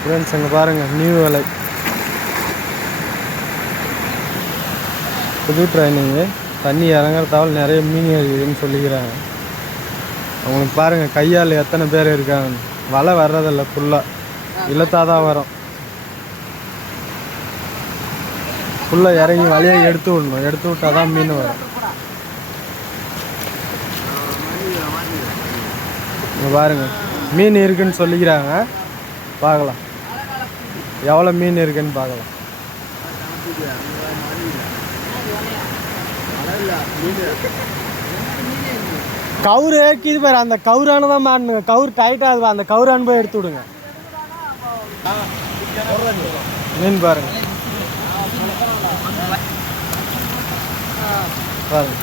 Friends அங்கே பாருங்கள் new வேலை புது ட்ரைனிங்கு தண்ணி இறங்குறதாவல் நிறைய மீன் இருக்குதுன்னு சொல்லிக்கிறாங்க. அவங்களுக்கு பாருங்கள் கையால் எத்தனை பேர் இருக்காங்க. வலை வர்றதில்ல ஃபுல்லாக இழுத்தாக தான் வரும். ஃபுல்லாக இறங்கி வலையை எடுத்து விடணும். எடுத்து விட்டால் தான் மீன் வரும். இங்கே பாருங்கள் மீன் இருக்குதுன்னு சொல்லிக்கிறாங்க. பார்க்கலாம் எவ்வளோ மீன் இருக்குதுன்னு பார்க்கலாம். கவுரு ஏற்கிது பாரு. அந்த கவுரானு தான் மாட்டணுங்க. கவுர் டைட்டாக அது அந்த கவுரானு போய் எடுத்து விடுங்க. மீன் பாருங்க பாருங்க.